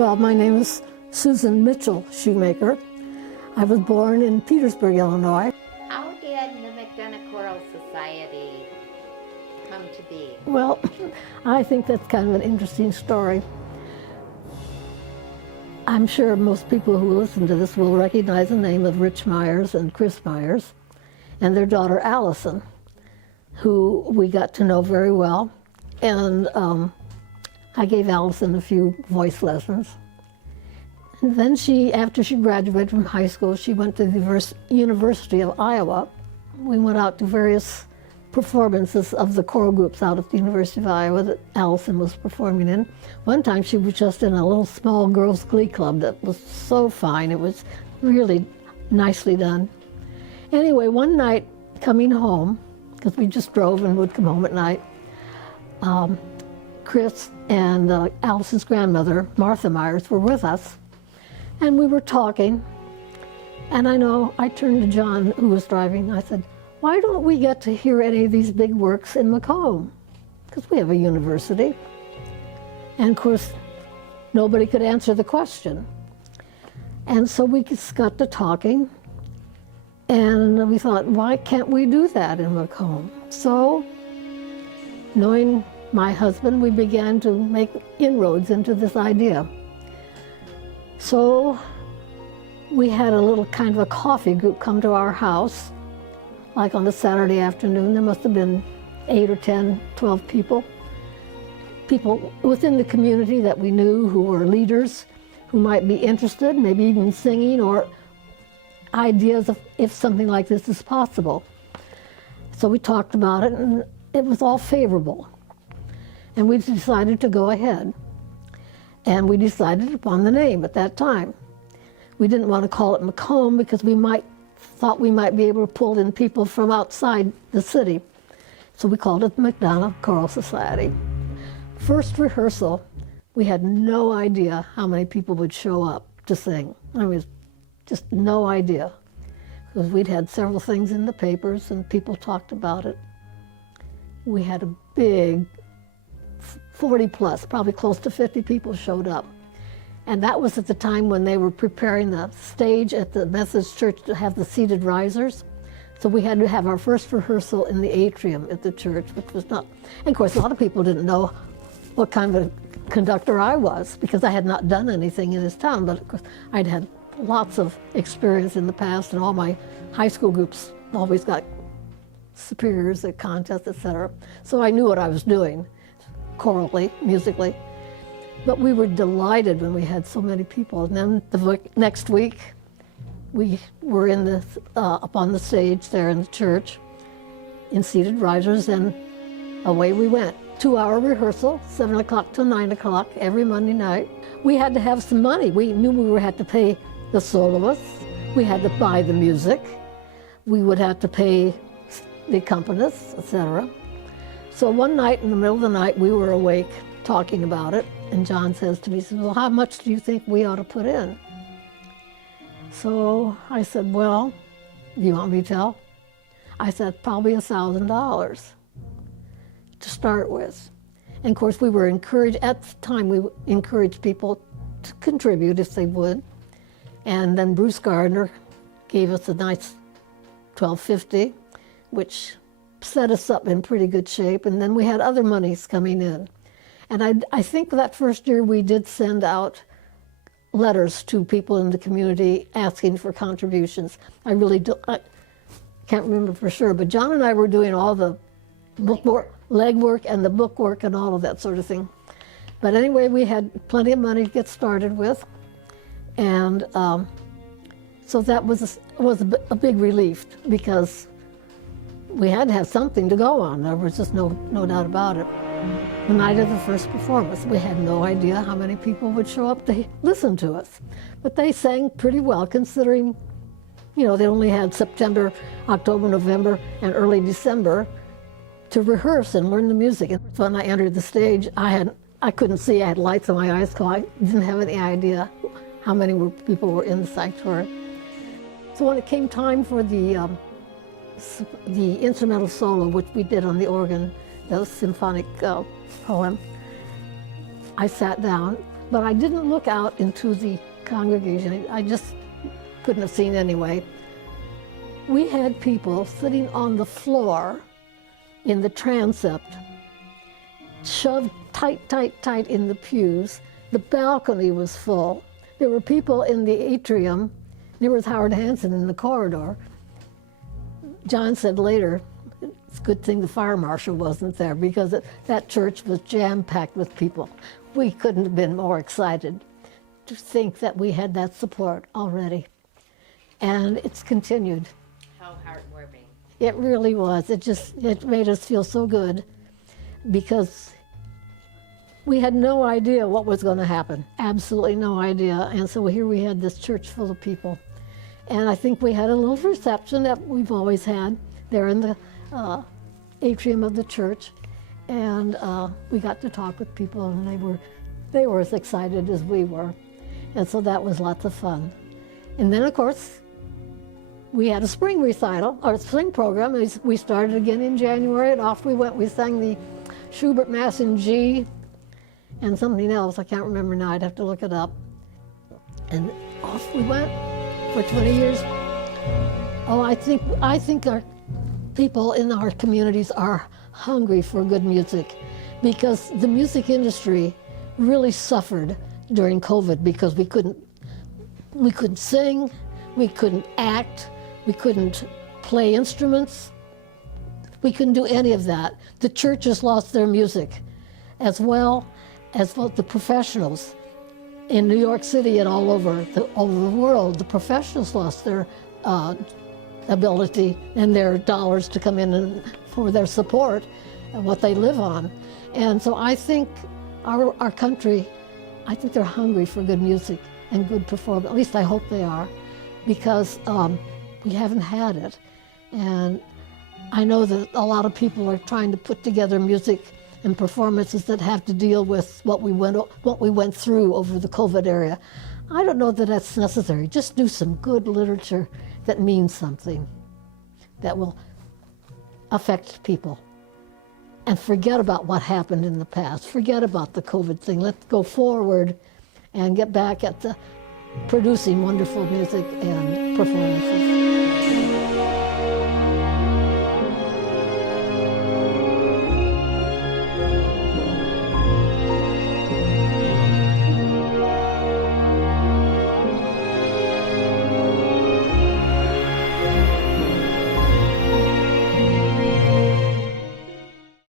Well, my name is Susan Mitchell Shoemaker. I was born in Petersburg, Illinois. How did the McDonough Choral Society come to be? Well, I think that's kind of an interesting story. I'm sure most people who listen to this will recognize the name of Rich Myers and Chris Myers and their daughter Allison, who we got to know very well. And I gave Allison a few voice lessons. And then after she graduated from high school, she went to the University of Iowa. We went out to various performances of the choral groups out at the University of Iowa that Allison was performing in. One time she was just in a little small girls' glee club that was so fine. It was really nicely done. Anyway, one night coming home, because we just drove and would come home at night, Chris and Allison's grandmother, Martha Myers, were with us. And we were talking, and I turned to John, who was driving, and I said, why don't we get to hear any of these big works in Macomb? Because we have a university. And of course, nobody could answer the question. And so we just got to talking, and we thought, why can't we do that in Macomb? So, knowing my husband, we began to make inroads into this idea. So we had a little kind of a coffee group come to our house, like on a Saturday afternoon. There must have been 8 or 10, 12 people within the community that we knew who were leaders, who might be interested, maybe even singing, or ideas of if something like this is possible. So we talked about it, and it was all favorable. And we decided to go ahead. And we decided upon the name at that time. We didn't want to call it Macomb because we thought we might be able to pull in people from outside the city. So we called it the McDonough Choral Society. First rehearsal, we had no idea how many people would show up to sing. I mean, just no idea. Because we'd had several things in the papers and people talked about it. We had a big 40 plus, probably close to 50 people showed up. And that was at the time when they were preparing the stage at the Methodist Church to have the seated risers. So we had to have our first rehearsal in the atrium at the church, which was not, and of course a lot of people didn't know what kind of a conductor I was because I had not done anything in this town, but of course I'd had lots of experience in the past, and all my high school groups always got superiors at contests, etc. So I knew what I was doing. Chorally, musically. But we were delighted when we had so many people. And then the next week, we were up on the stage there in the church in seated risers, and away we went. 2-hour rehearsal, 7 o'clock till 9 o'clock every Monday night. We had to have some money. We knew we had to pay the soloists. We had to buy the music. We would have to pay the accompanists, etc. So one night in the middle of the night, we were awake talking about it, and John says to me, he says, well, how much do you think we ought to put in? So I said, well, do you want me to tell? I said, probably $1,000 to start with. And of course, we were encouraged, at the time, we encouraged people to contribute if they would. And then Bruce Gardner gave us a nice $1,250, which set us up in pretty good shape, and then we had other monies coming in. And I think that first year we did send out letters to people in the community asking for contributions. I can't remember for sure, but John and I were doing all the legwork and the bookwork and all of that sort of thing. But anyway, we had plenty of money to get started with, and so that was a big relief because we had to have something to go on. There was just no doubt about it. The night of the first performance, we had no idea how many people would show up to listen to us. But they sang pretty well, considering, they only had September, October, November, and early December to rehearse and learn the music. And when I entered the stage, I couldn't see. I had lights in my eyes, so I didn't have any idea how many people were in the sanctuary. So when it came time for the instrumental solo, which we did on the organ, the symphonic poem, I sat down But I didn't look out into the congregation. I just couldn't have seen anyway. We had people sitting on the floor in the transept, shoved tight, tight, tight in the pews. The balcony was full. There were people in the atrium. There was Howard Hanson in the corridor. John said later, it's a good thing the fire marshal wasn't there, because that church was jam-packed with people. We couldn't have been more excited to think that we had that support already. And it's continued. How heartwarming. It really was. It made us feel so good, because we had no idea what was going to happen. Absolutely no idea. And so here we had this church full of people. And I think we had a little reception that we've always had there in the atrium of the church. And we got to talk with people, and they were as excited as we were. And so that was lots of fun. And then, of course, we had a spring recital, or spring program. We started again in January, and off we went. We sang the Schubert Mass in G and something else. I can't remember now. I'd have to look it up. And off we went for 20 years. Oh, I think our people in our communities are hungry for good music, because the music industry really suffered during COVID, because we couldn't sing, we couldn't act, we couldn't play instruments, we couldn't do any of that. The churches lost their music, as well as both the professionals in New York City and all over the world. The professionals lost their ability and their dollars to come in for their support and what they live on. And so I think our country, I think they're hungry for good music and good performance. At least I hope they are, because we haven't had it. And I know that a lot of people are trying to put together music and performances that have to deal with what we went through over the COVID era. I don't know that that's necessary. Just do some good literature that means something, that will affect people. And forget about what happened in the past. Forget about the COVID thing. Let's go forward and get back at the producing wonderful music and performances.